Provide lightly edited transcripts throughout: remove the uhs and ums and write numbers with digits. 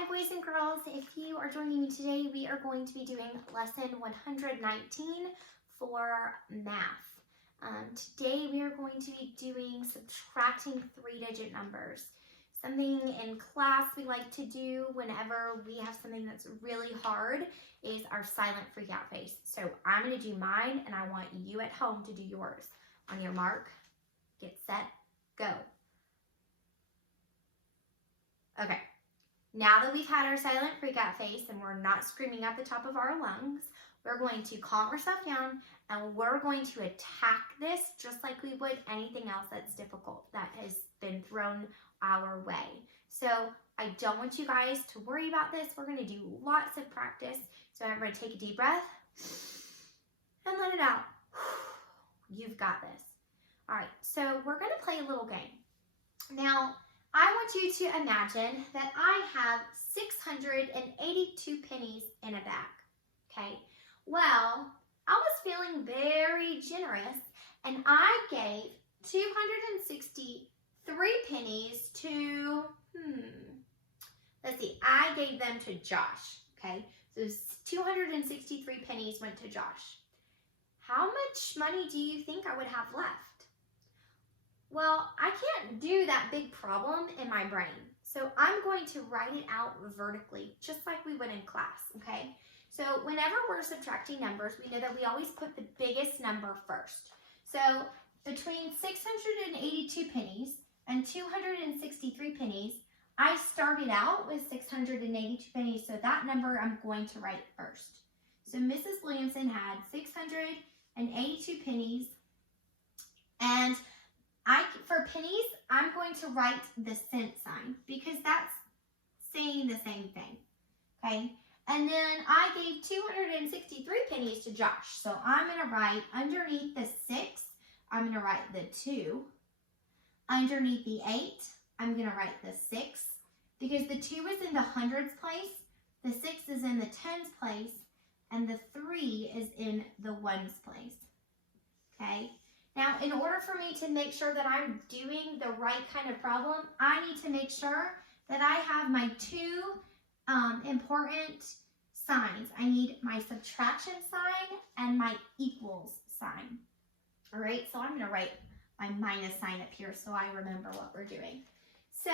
Hi boys and girls, if you are joining me today, we are going to be doing lesson 119 for math. Today we are going to be doing subtracting three-digit numbers. Something in class we like to do whenever we have something that's really hard is our silent freak out face. So I'm going to do mine and I want you at home to do yours. On your mark, get set, go. Okay. Now that we've had our silent freak out face and we're not screaming at the top of our lungs, we're going to calm ourselves down and we're going to attack this just like we would anything else that's difficult that has been thrown our way. So I don't want you guys to worry about this. We're going to do lots of practice. So everybody take a deep breath and let it out. You've got this. All right, so we're going to play a little game. Now, I want you to imagine that I have 682 pennies in a bag, okay? Well, I was feeling very generous and I gave 263 pennies to, let's see, I gave them to Josh, okay? So 263 pennies went to Josh. How much money do you think I would have left? Well, I can't do that big problem in my brain. So I'm going to write it out vertically, just like we would in class, okay? So whenever we're subtracting numbers, we know that we always put the biggest number first. So between 682 pennies and 263 pennies, I started out with 682 pennies, so that number I'm going to write first. So Mrs. Williamson had 682 pennies, and for pennies, I'm going to write the cent sign because that's saying the same thing, okay? And then I gave 263 pennies to Josh. So I'm going to write underneath the 6, I'm going to write the 2. Underneath the 8, I'm going to write the 6 because the 2 is in the hundreds place, the 6 is in the tens place, and the 3 is in the ones place, okay? Now, in order for me to make sure that I'm doing the right kind of problem, I need to make sure that I have my two important signs. I need my subtraction sign and my equals sign. All right, so I'm going to write my minus sign up here so I remember what we're doing. So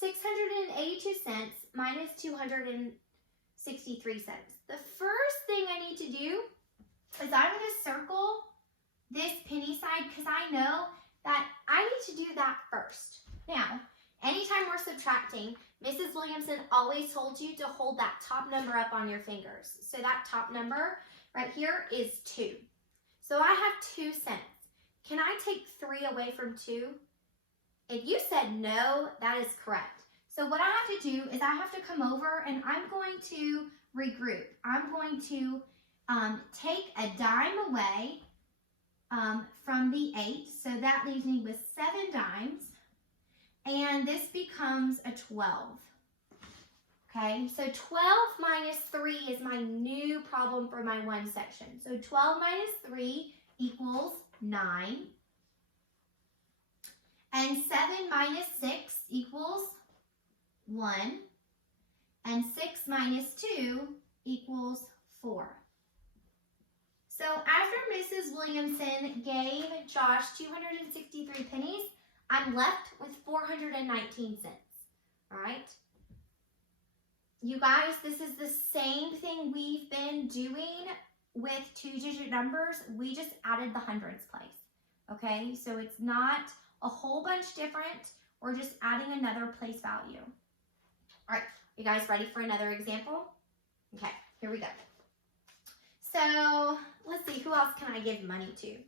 682 cents minus 263 cents. The first thing I need to do is I'm going to circle this penny side because I know that I need to do that first. Now, anytime we're subtracting, Mrs. Williamson always told you to hold that top number up on your fingers. So that top number right here is 2. So I have 2 cents. Can I take 3 away from 2? If you said no, that is correct. So what I have to do is I have to come over and I'm going to regroup. I'm going to take a dime away from the 8, so that leaves me with 7 dimes, and this becomes a 12. Okay, so 12 minus 3 is my new problem for my one section. So 12 minus 3 equals 9, and 7 minus 6 equals 1, and 6 minus 2 equals 4. So after Mrs. Williamson gave Josh 263 pennies, I'm left with 419 cents. All right? You guys, this is the same thing we've been doing with two-digit numbers. We just added the hundreds place. Okay? So it's not a whole bunch different. We're just adding another place value. All right. You guys ready for another example? Okay. Here we go. So let's see, who else can I give money to?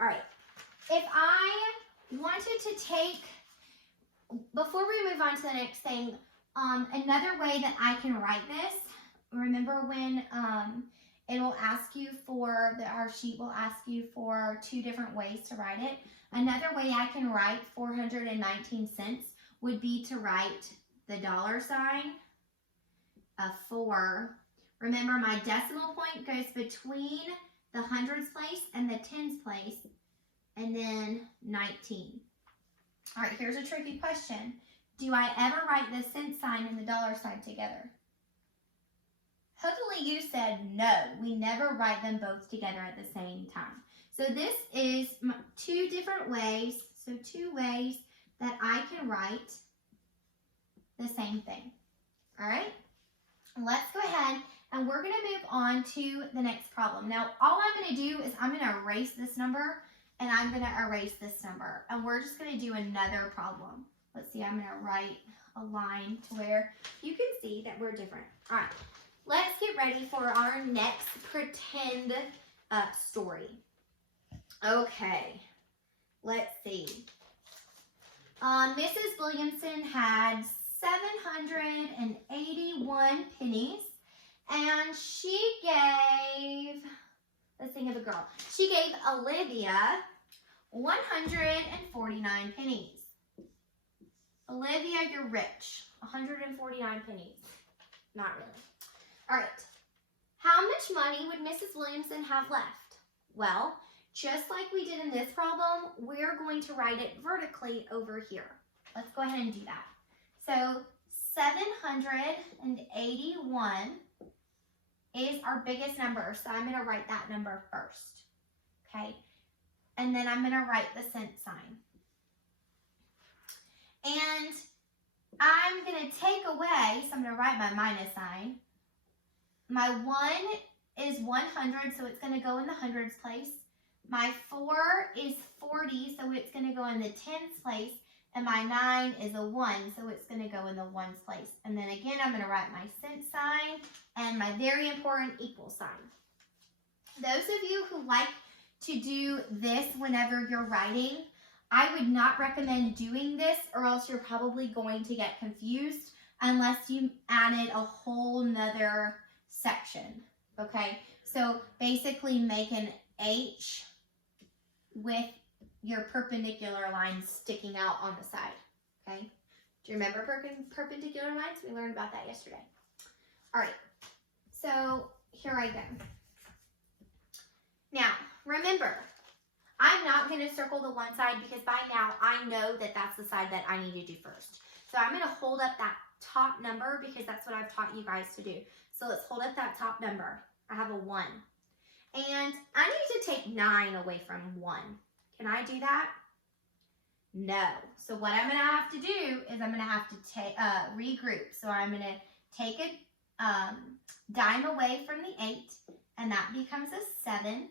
All right, if I wanted to take, before we move on to the next thing, another way that I can write this, remember when it'll ask you for, our sheet will ask you for 2 different ways to write it. Another way I can write 419 cents would be to write the dollar sign, a 4. Remember, my decimal point goes between the hundreds place and the tens place, and then 19. All right, here's a tricky question. do I ever write the cent sign and the dollar sign together? Hopefully you said no. We never write them both together at the same time. So this is two different ways. So two ways that I can write the same thing. All right? Let's go ahead and we're going to move on to the next problem. Now, all I'm going to do is I'm going to erase this number and I'm going to erase this number. And we're just going to do another problem. Let's see, I'm going to write a line to where you can see that we're different. All right, let's get ready for our next pretend story. Okay, let's see. Mrs. Williamson had 781 pennies, and she gave, let's think of a girl, she gave Olivia 149 pennies. Olivia, you're rich. 149 pennies. Not really. All right. How much money would Mrs. Williamson have left? Well, just like we did in this problem, we're going to write it vertically over here. Let's go ahead and do that. So 781 is our biggest number. So I'm going to write that number first. Okay. And then I'm going to write the cent sign. And I'm going to take away, so I'm going to write my minus sign. My 1 is 100, so it's going to go in the hundreds place. My 4 is 40, so it's going to go in the tens place. And my 9 is a 1, so it's going to go in the ones place. And then again, I'm going to write my cent sign and my very important equal sign. Those of you who like to do this whenever you're writing, I would not recommend doing this, or else you're probably going to get confused unless you added a whole nother section, okay? So basically make an H with your perpendicular lines sticking out on the side, okay? Do you remember perpendicular lines? We learned about that yesterday. All right, so here I go. Now, remember, I'm not going to circle the one side because by now I know that that's the side that I need to do first. So I'm going to hold up that top number because that's what I've taught you guys to do. So let's hold up that top number. I have a 1. And I need to take 9 away from 1. Can I do that? No. So what I'm going to have to do is I'm going to have to regroup. So I'm going to take a dime away from the 8, and that becomes a 7.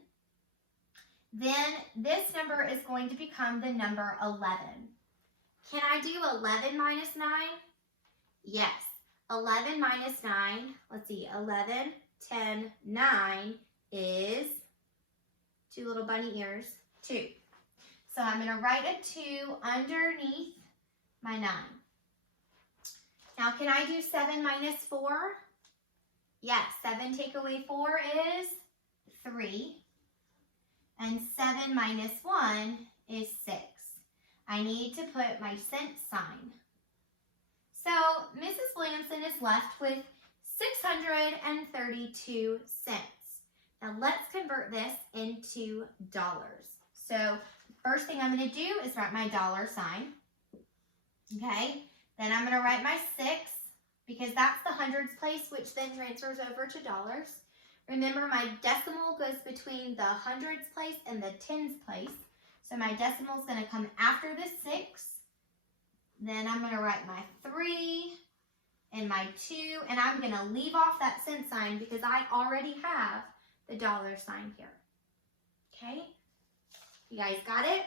Then this number is going to become the number 11. Can I do 11 minus 9? Yes. 11 minus 9, let's see, 11, 10, 9 is 2 little bunny ears, 2. So I'm going to write a 2 underneath my 9. Now, can I do 7 minus 4? Yes, 7 take away 4 is 3. And 7 minus 1 is 6. I need to put my cent sign. So Mrs. Williamson is left with 632 cents. Now let's convert this into dollars. So first thing I'm going to do is write my dollar sign. Okay, then I'm going to write my 6 because that's the hundreds place, which then transfers over to dollars. Remember, my decimal goes between the hundreds place and the tens place. So my decimal is going to come after the 6. Then I'm going to write my 3 and my 2. And I'm going to leave off that cent sign because I already have the dollar sign here. Okay? You guys got it?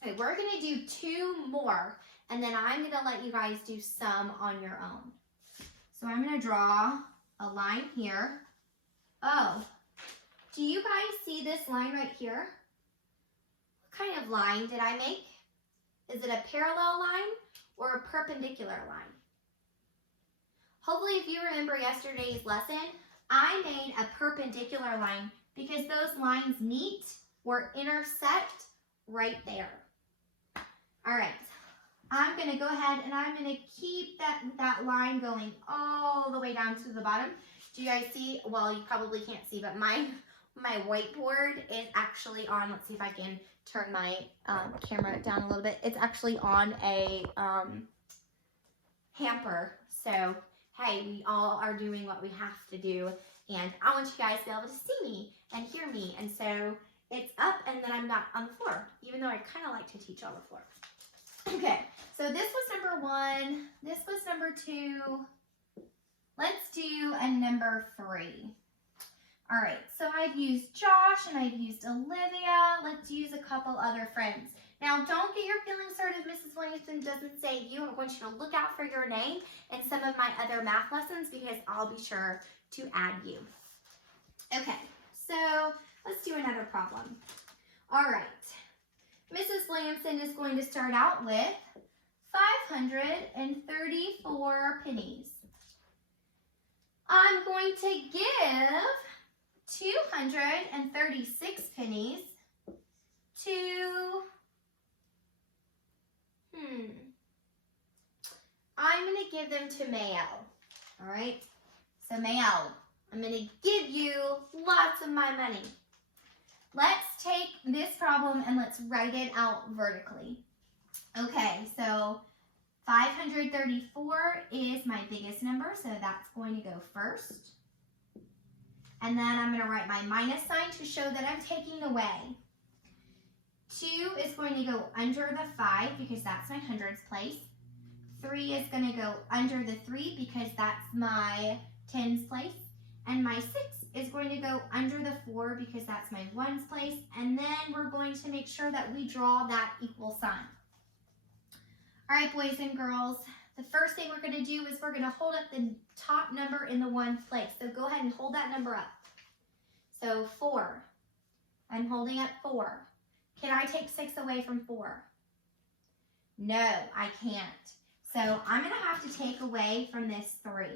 Okay, we're going to do 2 more. And then I'm going to let you guys do some on your own. So I'm going to draw a line here. Oh, do you guys see this line right here? What kind of line did I make? Is it a parallel line or a perpendicular line? Hopefully, if you remember yesterday's lesson, I made a perpendicular line because those lines meet or intersect right there. All right, I'm going to go ahead and I'm going to keep that line going all the way down to the bottom. Do you guys see? Well, you probably can't see, but my whiteboard is actually on. Let's see if I can turn my camera down a little bit. It's actually on a hamper. So, hey, we all are doing what we have to do. And I want you guys to be able to see me and hear me. And so it's up and then I'm not on the floor, even though I kind of like to teach on the floor. Okay, so this was number 1. This was number 2. Let's do a number 3. All right, so I've used Josh and I've used Olivia. Let's use a couple other friends. Now, don't get your feelings hurt if Mrs. Williamson doesn't say you. I want you to look out for your name in some of my other math lessons because I'll be sure to add you. Okay, so let's do another problem. All right, Mrs. Williamson is going to start out with 534 pennies. I'm going to give 236 pennies to, I'm going to give them to Mayelle. All right, so Mayelle, I'm going to give you lots of my money. Let's take this problem and let's write it out vertically. Okay, so 534 is my biggest number, so that's going to go first. And then I'm going to write my minus sign to show that I'm taking away. 2 is going to go under the 5 because that's my hundreds place. 3 is going to go under the 3 because that's my tens place. And my 6 is going to go under the 4 because that's my ones place. And then we're going to make sure that we draw that equal sign. All right, boys and girls, the first thing we're going to do is we're going to hold up the top number in the ones place. So go ahead and hold that number up. So 4. I'm holding up 4. Can I take 6 away from 4? No, I can't. So I'm going to have to take away from this 3,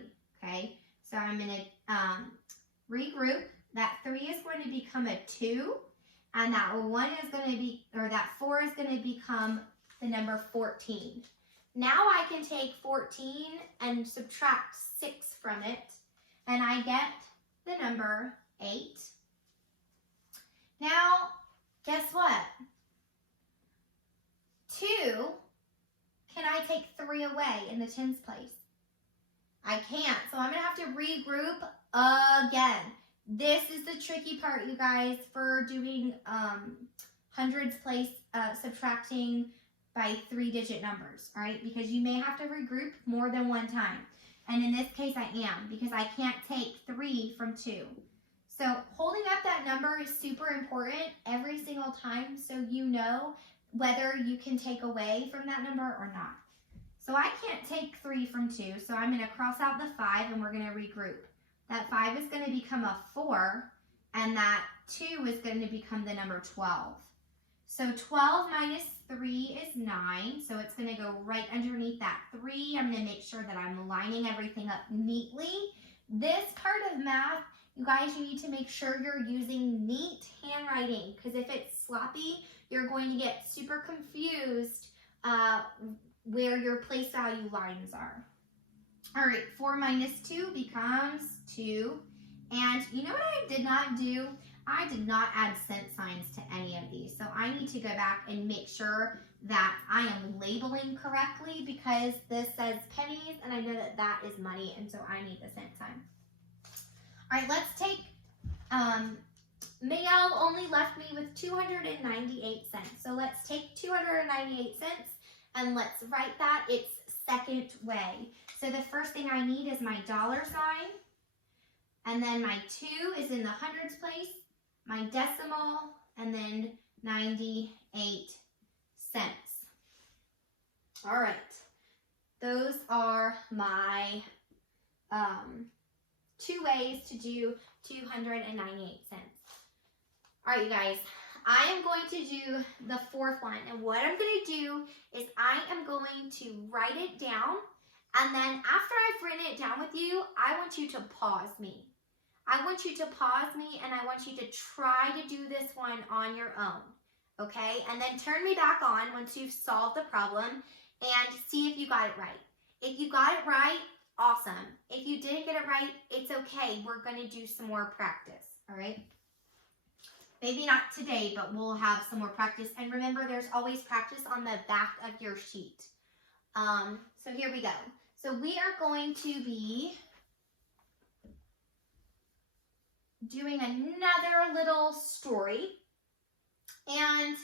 okay? So I'm going to regroup. That 3 is going to become a 2, and that 1 is going to be, or that 4 is going to become the number 14. Now I can take 14 and subtract 6 from it, and I get the number 8. Now, guess what? 2, can I take 3 away in the tens place? I can't, so I'm going to have to regroup again. This is the tricky part, you guys, for doing hundreds place subtracting by 3-digit numbers, all right? Because you may have to regroup more than one time. And in this case, I am, because I can't take 3 from 2. So holding up that number is super important every single time so you know whether you can take away from that number or not. So I can't take 3 from 2, so I'm going to cross out the 5 and we're going to regroup. That 5 is going to become a 4, and that 2 is going to become the number 12. So 12 minus 3 is 9, so it's going to go right underneath that 3. I'm going to make sure that I'm lining everything up neatly. This part of math, you guys, you need to make sure you're using neat handwriting, because if it's sloppy, you're going to get super confused where your place value lines are. All right, 4 minus 2 becomes 2. And you know what I did not do? I did not add cent signs to any of these. So I need to go back and make sure that I am labeling correctly because this says pennies and I know that that is money, and so I need the cent sign. All right, let's take, Mayelle only left me with 298 cents. So let's take 298 cents and let's write that its second way. So the first thing I need is my dollar sign, and then my 2 is in the hundreds place, my decimal, and then 98 cents. All right, those are my 2 ways to do 298 cents. All right, you guys, I am going to do the 4th one, and what I'm going to do is I am going to write it down, and then after I've written it down with you, I want you to pause me. I want you to pause me, and I want you to try to do this one on your own, okay? And then turn me back on once you've solved the problem and see if you got it right. If you got it right, awesome. If you didn't get it right, it's okay. We're going to do some more practice, all right? Maybe not today, but we'll have some more practice. And remember, there's always practice on the back of your sheet. So here we go. So we are going to be doing another little story. And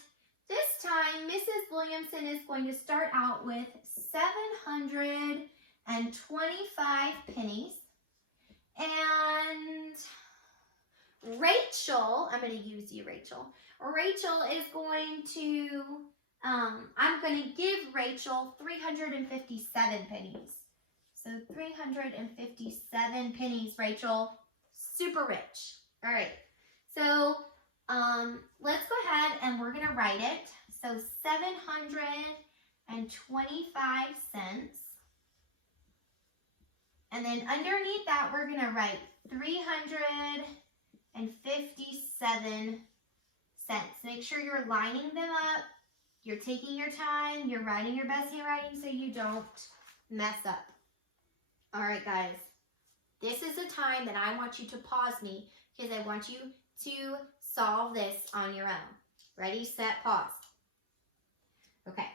this time, Mrs. Williamson is going to start out with 725 pennies. And Rachel, I'm going to use you, Rachel. Rachel is going to, I'm going to give Rachel 357 pennies. So 357 pennies, Rachel. Super rich. All right. So let's go ahead and we're going to write it. So 725 cents. And then underneath that, we're going to write 357 cents. Make sure you're lining them up. You're taking your time. You're writing your best handwriting so you don't mess up. All right, guys. This is a time that I want you to pause me because I want you to solve this on your own. Ready, set, pause. Okay.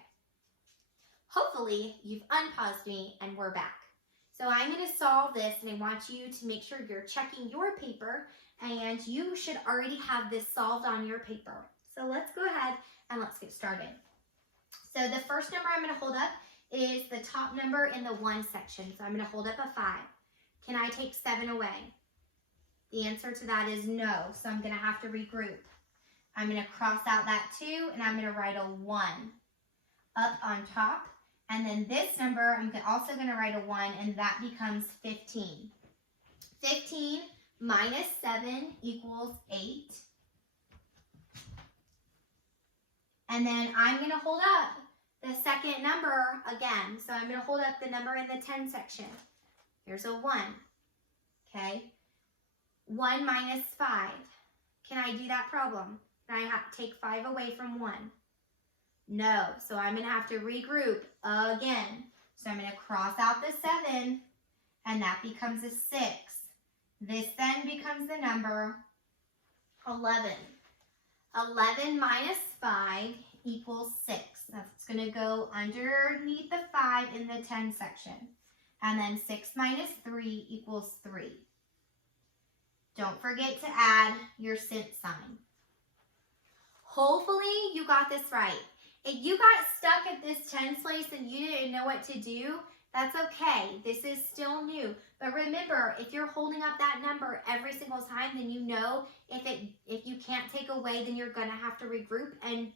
Hopefully, you've unpaused me and we're back. So I'm going to solve this and I want you to make sure you're checking your paper and you should already have this solved on your paper. So let's go ahead and let's get started. So the first number I'm going to hold up is the top number in the 1 section. So I'm going to hold up a 5. Can I take 7 away? The answer to that is no, so I'm going to have to regroup. I'm going to cross out that 2 and I'm going to write a 1 up on top. And then this number, I'm also going to write a 1 and that becomes 15. 15 minus 7 equals 8. And then I'm going to hold up the second number again. So I'm going to hold up the number in the 10 section. Here's a 1, okay? 1 minus 5. Can I do that problem? Can I take 5 away from 1? No, so I'm going to have to regroup again. So I'm going to cross out the 7, and that becomes a 6. This then becomes the number 11. 11 minus 5 equals 6. That's going to go underneath the 5 in the 10 section. And then 6 minus 3 equals 3. Don't forget to add your cent sign. Hopefully you got this right. If you got stuck at this tens place and you didn't know what to do, that's okay. This is still new. But remember, if you're holding up that number every single time, then you know if you can't take away, then you're going to have to regroup and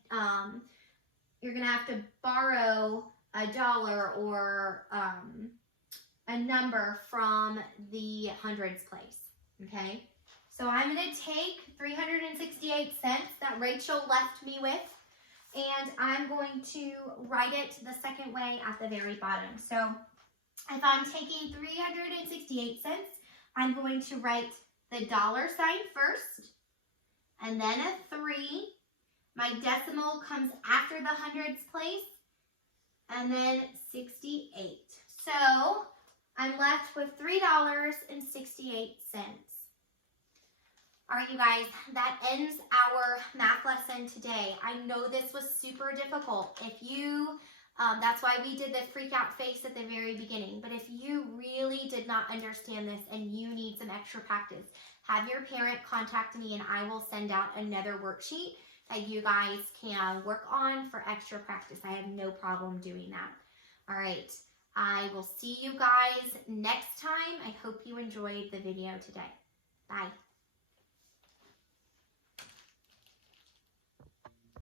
you're going to have to borrow $1 or a number from the hundreds place, okay? So I'm going to take 368 cents that Rachel left me with, and I'm going to write it the second way at the very bottom. So if I'm taking 368 cents, I'm going to write the dollar sign first, and then a 3. My decimal comes after the hundreds place, and then 68. So I'm left with $3.68. All right, you guys, that ends our math lesson today. I know this was super difficult. If you, that's why we did the freak out face at the very beginning. But if you really did not understand this and you need some extra practice, have your parent contact me and I will send out another worksheet that you guys can work on for extra practice. I have no problem doing that. All right, I will see you guys next time. I hope you enjoyed the video today. Bye.